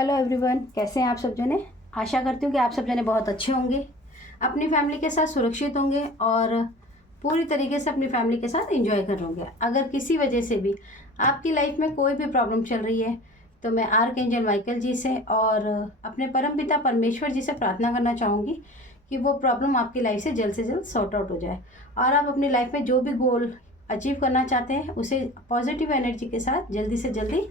Hello everyone, कैसे हैं आप सब जने। आशा करती हूँ कि आप सब जने बहुत अच्छे होंगे, अपनी फैमिली के साथ सुरक्षित होंगे और पूरी तरीके से अपनी फैमिली के साथ एंजॉय कर होंगे। अगर किसी वजह से भी आपकी लाइफ में कोई भी प्रॉब्लम चल रही है तो मैं आर्कएंजल माइकल जी से और अपने परमपिता परमेश्वर जी से प्रार्थना करना चाहूँगी कि वो प्रॉब्लम आपकी लाइफ से जल्द सॉर्ट आउट हो जाए और आप अपनी लाइफ में जो भी गोल अचीव करना चाहते हैं उसे पॉजिटिव एनर्जी के साथ जल्दी से जल्दी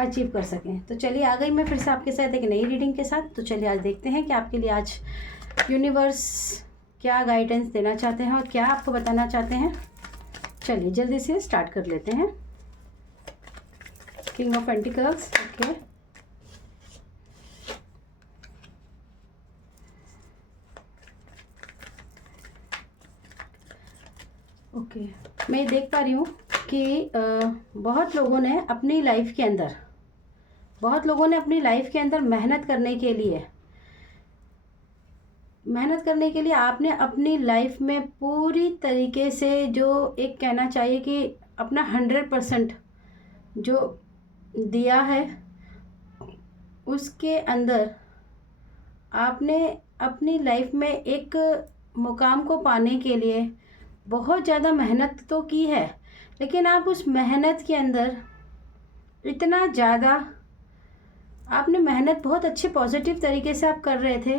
अचीव कर सकें। तो चलिए आ गई मैं फिर से आपके साथ एक नई रीडिंग के साथ। तो चलिए आज देखते हैं कि आपके लिए आज यूनिवर्स क्या गाइडेंस देना चाहते हैं और क्या आपको बताना चाहते हैं। चलिए जल्दी से स्टार्ट कर लेते हैं। किंग ऑफ पेंटिकल्स, ओके मैं देख पा रही हूँ कि बहुत लोगों ने अपनी लाइफ के अंदर मेहनत करने के लिए आपने अपनी लाइफ में पूरी तरीके से जो एक कहना चाहिए कि अपना 100% जो दिया है, उसके अंदर आपने अपनी लाइफ में एक मुकाम को पाने के लिए बहुत ज़्यादा मेहनत तो की है, लेकिन आप उस मेहनत के अंदर इतना ज़्यादा आपने मेहनत बहुत अच्छे पॉजिटिव तरीके से आप कर रहे थे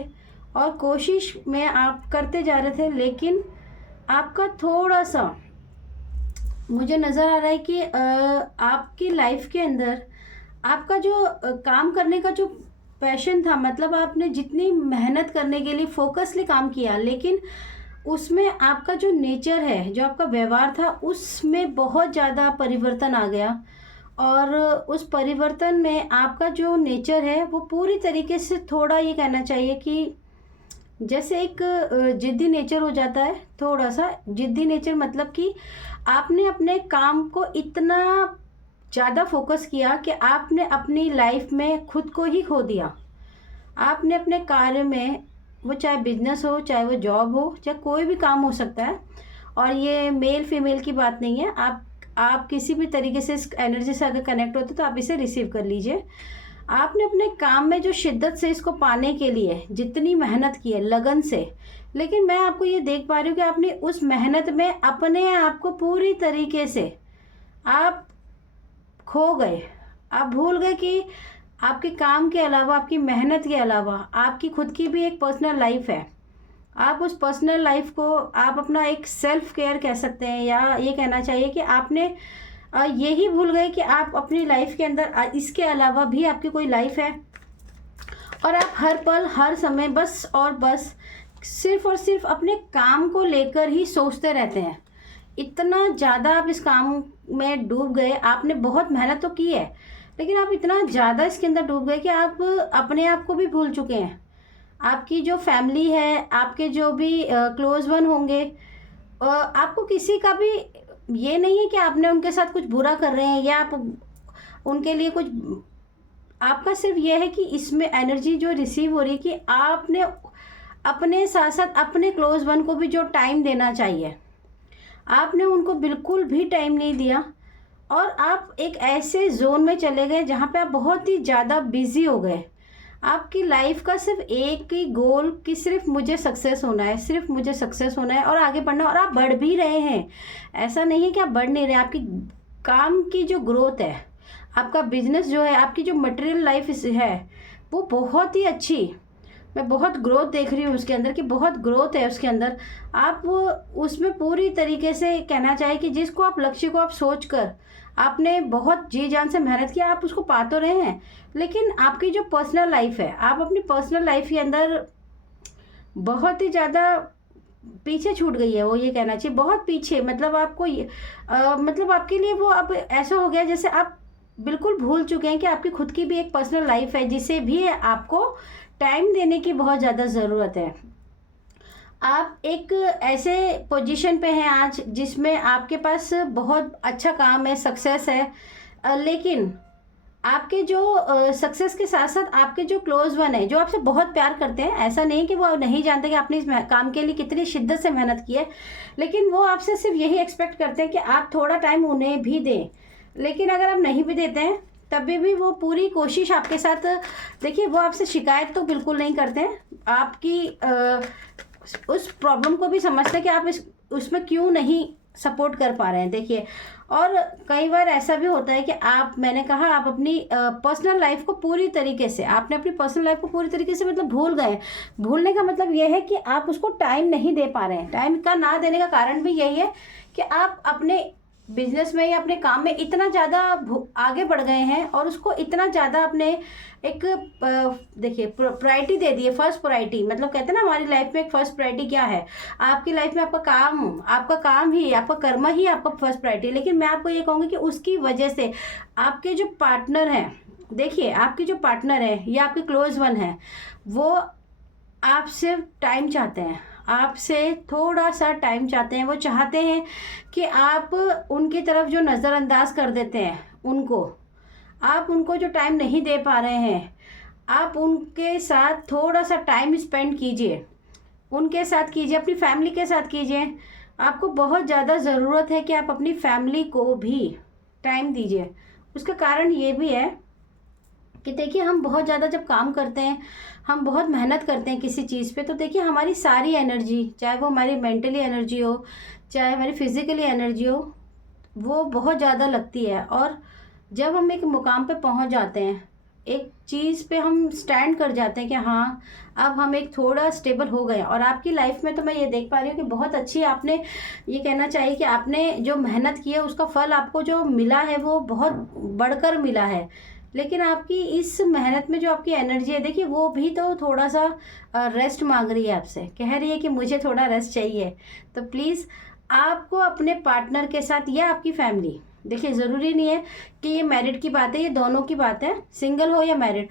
और कोशिश में आप करते जा रहे थे, लेकिन आपका थोड़ा सा मुझे नज़र आ रहा है कि आपकी लाइफ के अंदर आपका जो काम करने का जो पैशन था, मतलब आपने जितनी मेहनत करने के लिए फोकसली काम किया, लेकिन उसमें आपका जो नेचर है, जो आपका व्यवहार था, उसमें बहुत ज़्यादा परिवर्तन आ गया और उस परिवर्तन में आपका जो नेचर है वो पूरी तरीके से थोड़ा ये कहना चाहिए कि जैसे एक जिद्दी नेचर हो जाता है। थोड़ा सा जिद्दी नेचर मतलब कि आपने अपने काम को इतना ज़्यादा फोकस किया कि आपने अपनी लाइफ में खुद को ही खो दिया। आपने अपने कार्य में, वो चाहे बिजनेस हो, चाहे वो जॉब हो, चाहे कोई भी काम हो सकता है, और ये मेल फीमेल की बात नहीं है, आप किसी भी तरीके से इस एनर्जी से अगर कनेक्ट होते तो आप इसे रिसीव कर लीजिए। आपने अपने काम में जो शिद्दत से इसको पाने के लिए जितनी मेहनत की है, लगन से, लेकिन मैं आपको ये देख पा रही हूँ कि आपने उस मेहनत में अपने आप को पूरी तरीके से आप खो गए। आप भूल गए कि आपके काम के अलावा, आपकी मेहनत के अलावा आपकी खुद की भी एक पर्सनल लाइफ है। आप उस पर्सनल लाइफ को आप अपना एक सेल्फ केयर कह सकते हैं, या ये कहना चाहिए कि आपने यही भूल गए कि आप अपनी लाइफ के अंदर इसके अलावा भी आपकी कोई लाइफ है और आप हर पल हर समय बस और बस सिर्फ और सिर्फ अपने काम को लेकर ही सोचते रहते हैं। इतना ज़्यादा आप इस काम में डूब गए, आपने बहुत मेहनत तो की है, लेकिन आप इतना ज़्यादा इसके अंदर डूब गए कि आप अपने आप को भी भूल चुके हैं। आपकी जो फैमिली है, आपके जो भी क्लोज वन होंगे, आपको किसी का भी ये नहीं है कि आपने उनके साथ कुछ बुरा कर रहे हैं या आप उनके लिए कुछ, आपका सिर्फ ये है कि इसमें एनर्जी जो रिसीव हो रही है कि आपने अपने साथ साथ अपने क्लोज वन को भी जो टाइम देना चाहिए, आपने उनको बिल्कुल भी टाइम नहीं दिया और आप एक ऐसे जोन में चले गए जहाँ पे आप बहुत ही ज़्यादा बिजी हो गए। आपकी लाइफ का सिर्फ एक ही गोल कि सिर्फ मुझे सक्सेस होना है, सिर्फ मुझे सक्सेस होना है और आगे बढ़ना, और आप बढ़ भी रहे हैं। ऐसा नहीं है कि आप बढ़ नहीं रहे। आपकी काम की जो ग्रोथ है, आपका बिजनेस जो है, आपकी जो मटेरियल लाइफ है, वो बहुत ही अच्छी, मैं बहुत ग्रोथ देख रही हूँ उसके अंदर कि बहुत ग्रोथ है उसके अंदर। आप उसमें पूरी तरीके से कहना चाहिए कि जिसको आप लक्ष्य को आप सोच कर आपने बहुत जी जान से मेहनत किया, आप उसको पा तो रहे हैं, लेकिन आपकी जो पर्सनल लाइफ है, आप अपनी पर्सनल लाइफ के अंदर बहुत ही ज़्यादा पीछे छूट गई है। वो ये कहना चाहिए बहुत पीछे, मतलब आपको मतलब आपके लिए वो अब ऐसा हो गया जैसे आप बिल्कुल भूल चुके हैं कि आपकी खुद की भी एक पर्सनल लाइफ है जिसे भी आपको टाइम देने की बहुत ज़्यादा ज़रूरत है। आप एक ऐसे पोजीशन पे हैं आज जिसमें आपके पास बहुत अच्छा काम है, सक्सेस है, लेकिन आपके जो सक्सेस के साथ साथ आपके जो क्लोज वन है, जो आपसे बहुत प्यार करते हैं, ऐसा नहीं कि वो नहीं जानते कि आपने इस काम के लिए कितनी शिद्दत से मेहनत की है, लेकिन वो आपसे सिर्फ यही एक्सपेक्ट करते हैं कि आप थोड़ा टाइम उन्हें भी दें। लेकिन अगर आप नहीं भी देते हैं तभी भी वो पूरी कोशिश आपके साथ, देखिए वो आपसे शिकायत तो बिल्कुल नहीं करते हैं, आपकी उस प्रॉब्लम को भी समझते हैं कि आप इस उसमें क्यों नहीं सपोर्ट कर पा रहे हैं। देखिए, और कई बार ऐसा भी होता है कि मैंने कहा आप अपनी पर्सनल लाइफ को पूरी तरीके से, आपने अपनी पर्सनल लाइफ को पूरी तरीके से मतलब भूल गए। भूलने का मतलब ये है कि आप उसको टाइम नहीं दे पा रहे हैं। टाइम का ना देने का कारण भी यही है कि आप अपने बिजनेस में या अपने काम में इतना ज़्यादा आगे बढ़ गए हैं और उसको इतना ज़्यादा अपने एक देखिए प्रायोरिटी दे दी है। फर्स्ट प्रायोरिटी मतलब कहते हैं ना, हमारी लाइफ में एक फर्स्ट प्रायोरिटी क्या है, आपकी लाइफ में आपका काम ही, आपका कर्म ही आपका फर्स्ट प्रायोरिटी। लेकिन मैं आपको ये कहूँगी कि उसकी वजह से आपके जो पार्टनर हैं, देखिए आपके जो पार्टनर है या आपके क्लोज वन है, वो आपसे टाइम चाहते हैं, आपसे थोड़ा सा टाइम चाहते हैं। वो चाहते हैं कि आप उनकी तरफ जो नज़रअंदाज कर देते हैं उनको, आप उनको जो टाइम नहीं दे पा रहे हैं, आप उनके साथ थोड़ा सा टाइम स्पेंड कीजिए, उनके साथ कीजिए, अपनी फैमिली के साथ कीजिए। आपको बहुत ज़्यादा ज़रूरत है कि आप अपनी फैमिली को भी टाइम दीजिए। उसका कारण ये भी है कि देखिए हम बहुत ज़्यादा जब काम करते हैं, हम बहुत मेहनत करते हैं किसी चीज़ पे, तो देखिए हमारी सारी एनर्जी, चाहे वो हमारी मेंटली एनर्जी हो, चाहे हमारी फिज़िकली एनर्जी हो, वो बहुत ज़्यादा लगती है। और जब हम एक मुकाम पे पहुंच जाते हैं, एक चीज़ पे हम स्टैंड कर जाते हैं कि हाँ अब हम एक थोड़ा स्टेबल हो गए। और आपकी लाइफ में तो मैं ये देख पा रही हूँ कि बहुत अच्छी, आपने ये कहना चाहिए कि आपने जो मेहनत की है उसका फल आपको जो मिला है वो बहुत बढ़कर मिला है। लेकिन आपकी इस मेहनत में जो आपकी एनर्जी है, देखिए वो भी तो थोड़ा सा रेस्ट मांग रही है आपसे, कह रही है कि मुझे थोड़ा रेस्ट चाहिए। तो प्लीज़ आपको अपने पार्टनर के साथ या आपकी फैमिली, देखिए ज़रूरी नहीं है कि ये मैरिड की बात है, ये दोनों की बात है, सिंगल हो या मैरिड,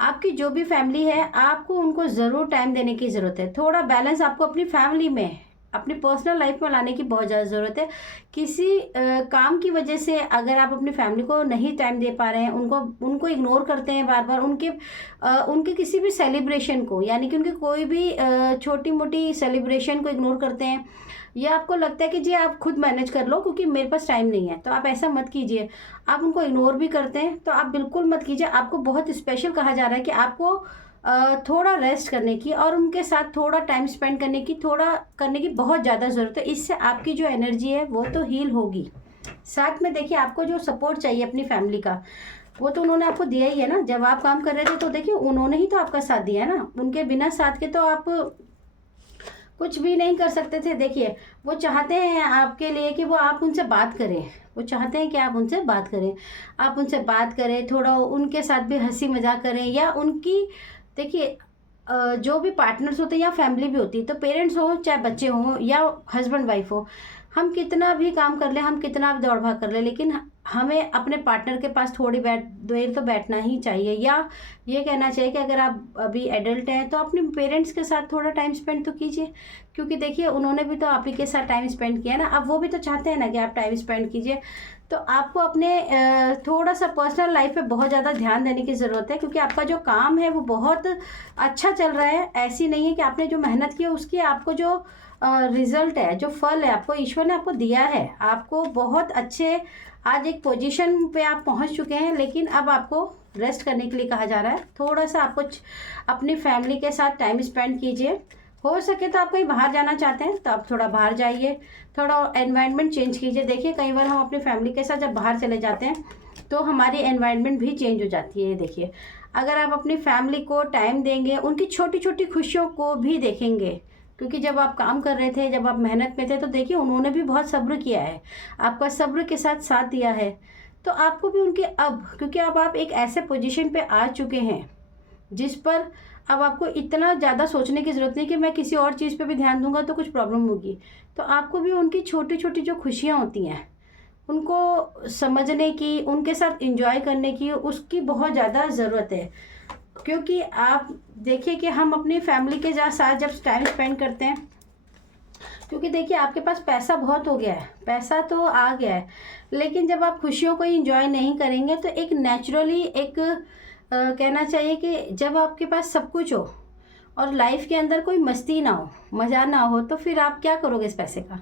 आपकी जो भी फैमिली है आपको उनको ज़रूर टाइम देने की ज़रूरत है। थोड़ा बैलेंस आपको अपनी फैमिली में, अपनी पर्सनल लाइफ में लाने की बहुत ज़्यादा ज़रूरत है। किसी काम की वजह से अगर आप अपनी फैमिली को नहीं टाइम दे पा रहे हैं, उनको इग्नोर करते हैं बार बार, उनके किसी भी सेलिब्रेशन को, यानी कि उनके कोई भी छोटी मोटी सेलिब्रेशन को इग्नोर करते हैं, या आपको लगता है कि जी आप खुद मैनेज कर लो क्योंकि मेरे पास टाइम नहीं है, तो आप ऐसा मत कीजिए। आप उनको इग्नोर भी करते हैं तो आप बिल्कुल मत कीजिए। आपको बहुत स्पेशल कहा जा रहा है कि आपको थोड़ा रेस्ट करने की और उनके साथ थोड़ा टाइम स्पेंड करने की बहुत ज़्यादा ज़रूरत है। इससे आपकी जो एनर्जी है वो तो हील होगी। साथ में देखिए आपको जो सपोर्ट चाहिए अपनी फैमिली का, वो तो उन्होंने आपको दिया ही है ना। जब आप काम कर रहे थे तो देखिए उन्होंने ही तो आपका साथ दिया है ना, उनके बिना साथ के तो आप कुछ भी नहीं कर सकते थे। देखिए वो चाहते हैं आपके लिए कि आप उनसे बात करें, वो चाहते हैं कि आप उनसे बात करें, आप उनसे बात करें, थोड़ा उनके साथ भी हंसी मजाक करें। या उनकी, देखिए जो भी पार्टनर्स होते हैं या फैमिली भी होती है, तो पेरेंट्स हो चाहे बच्चे हों या हस्बैंड वाइफ हो, हम कितना भी काम कर लें, हम कितना भी दौड़ भाग कर लें, लेकिन हमें अपने पार्टनर के पास थोड़ी देर तो बैठना ही चाहिए। या ये कहना चाहिए कि अगर आप अभी एडल्ट हैं तो अपने पेरेंट्स के साथ थोड़ा टाइम स्पेंड तो कीजिए, क्योंकि देखिए उन्होंने भी तो आप ही के साथ टाइम स्पेंड किया ना, अब वो भी तो चाहते हैं ना कि आप टाइम स्पेंड कीजिए। तो आपको अपने थोड़ा सा पर्सनल लाइफ पे बहुत ज़्यादा ध्यान देने की ज़रूरत है, क्योंकि आपका जो काम है वो बहुत अच्छा चल रहा है। ऐसी नहीं है कि आपने जो मेहनत की है उसकी आपको जो रिजल्ट है, जो फल है, आपको ईश्वर ने आपको दिया है। आपको बहुत अच्छे आज एक पोजीशन पे आप पहुंच चुके हैं, लेकिन अब आपको रेस्ट करने के लिए कहा जा रहा है। थोड़ा सा आपको अपनी फैमिली के साथ टाइम स्पेंड कीजिए। हो सके तो आप कहीं बाहर जाना चाहते हैं तो आप थोड़ा बाहर जाइए, थोड़ा एनवायरनमेंट चेंज कीजिए। देखिए कई बार हम अपनी फैमिली के साथ जब बाहर चले जाते हैं तो हमारी एनवायरनमेंट भी चेंज हो जाती है। देखिए अगर आप अपनी फैमिली को टाइम देंगे, उनकी छोटी छोटी खुशियों को भी देखेंगे, क्योंकि जब आप काम कर रहे थे, जब आप मेहनत में थे, तो देखिए उन्होंने भी बहुत सब्र किया है, आपका सब्र के साथ साथ दिया है। तो आपको भी उनके, अब क्योंकि अब आप एक ऐसे पोजीशन पे आ चुके हैं जिस पर अब आपको इतना ज़्यादा सोचने की ज़रूरत नहीं कि मैं किसी और चीज़ पे भी ध्यान दूंगा तो कुछ प्रॉब्लम होगी। तो आपको भी उनकी छोटी छोटी जो खुशियाँ होती हैं उनको समझने की, उनके साथ एंजॉय करने की, उसकी बहुत ज़्यादा ज़रूरत है। क्योंकि आप देखिए कि हम अपनी फैमिली के साथ जब टाइम स्पेंड करते हैं, क्योंकि देखिए आपके पास पैसा बहुत हो गया है, पैसा तो आ गया है, लेकिन जब आप खुशियों को एंजॉय नहीं करेंगे तो एक नेचुरली एक कहना चाहिए कि जब आपके पास सब कुछ हो और लाइफ के अंदर कोई मस्ती ना हो, मज़ा ना हो, तो फिर आप क्या करोगे इस पैसे का।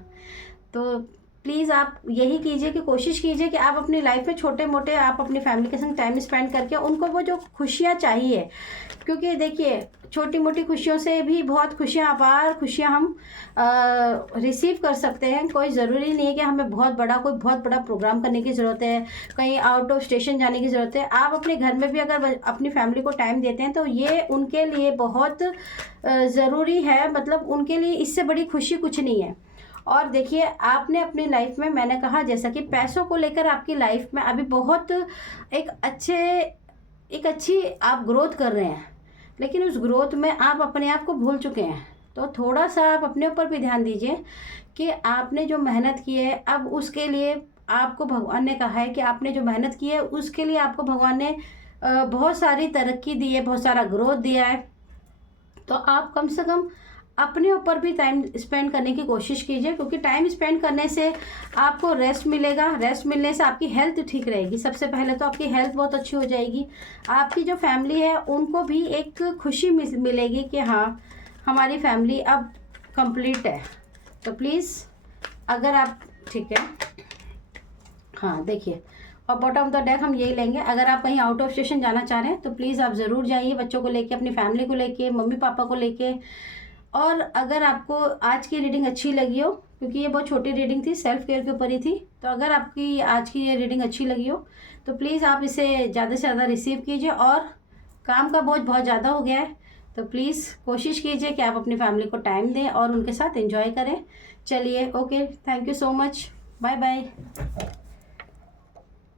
तो प्लीज़ आप यही कीजिए कि कोशिश कीजिए कि आप अपनी लाइफ में छोटे मोटे आप अपनी फैमिली के संग टाइम स्पेंड करके उनको वो जो खुशियाँ चाहिए, क्योंकि देखिए छोटी मोटी खुशियों से भी बहुत खुशियाँ, अपार खुशियाँ हम रिसीव कर सकते हैं। कोई ज़रूरी नहीं है कि हमें कोई बहुत बड़ा प्रोग्राम करने की ज़रूरत है, कहीं आउट ऑफ स्टेशन जाने की ज़रूरत है। आप अपने घर में भी अगर अपनी फैमिली को टाइम देते हैं तो ये उनके लिए बहुत ज़रूरी है, मतलब उनके लिए इससे बड़ी खुशी कुछ नहीं है। और देखिए आपने अपनी लाइफ में, मैंने कहा जैसा कि पैसों को लेकर आपकी लाइफ में अभी बहुत एक अच्छी आप ग्रोथ कर रहे हैं, लेकिन उस ग्रोथ में आप अपने आप को भूल चुके हैं। तो थोड़ा सा आप अपने ऊपर भी ध्यान दीजिए कि आपने जो मेहनत की है, अब उसके लिए आपको भगवान ने कहा है कि आपने जो मेहनत की है उसके लिए आपको भगवान ने बहुत सारी तरक्की दी है, बहुत सारा ग्रोथ दिया है। तो आप कम से कम अपने ऊपर भी टाइम स्पेंड करने की कोशिश कीजिए, क्योंकि टाइम स्पेंड करने से आपको रेस्ट मिलेगा। रेस्ट मिलने से आपकी हेल्थ ठीक रहेगी। सबसे पहले तो आपकी हेल्थ बहुत अच्छी हो जाएगी। आपकी जो फैमिली है उनको भी एक खुशी मिलेगी कि हाँ हमारी फैमिली अब कंप्लीट है। तो प्लीज़ अगर आप, ठीक है, हाँ देखिए, और बॉटम ऑफ द डेक हम यही लेंगे। अगर आप कहीं आउट ऑफ स्टेशन जाना चाह रहे हैं तो प्लीज़ आप ज़रूर जाइए, बच्चों को लेके, अपनी फैमिली को लेके, मम्मी पापा को लेके। और अगर आपको आज की रीडिंग अच्छी लगी हो, क्योंकि ये बहुत छोटी रीडिंग थी, सेल्फ केयर के ऊपर ही थी, तो अगर आपकी आज की ये रीडिंग अच्छी लगी हो तो प्लीज़ आप इसे ज़्यादा से ज़्यादा रिसीव कीजिए। और काम का बोझ बहुत ज़्यादा हो गया है तो प्लीज़ कोशिश कीजिए कि आप अपनी फैमिली को टाइम दें और उनके साथ एंजॉय करें। चलिए, okay, thank you so much, bye bye.